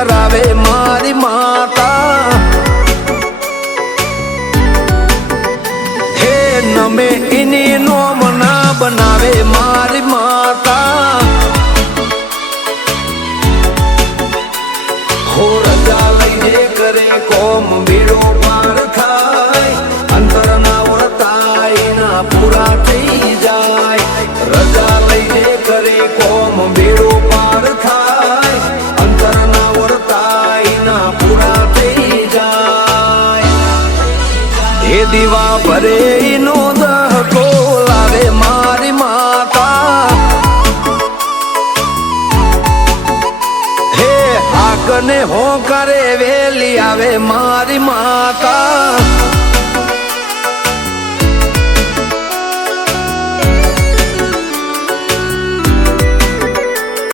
કરાવે મારી માતા હે નમે એની નોમ ના બનાવે મારી માતા હો રજા લઈને કરે કોમ બેડો પાર થાય અંતરના વર્તાય ના પૂરા થઈ જાય રજા લઈને કરે કોમ બેડો પાર થાય અંતરના વર્તાય ના પૂરા થઈ જાય એ દીવા ભરે નો દહકો લાવે મારી માતા હે આગને હો કરે વેલી આવે મારી માતા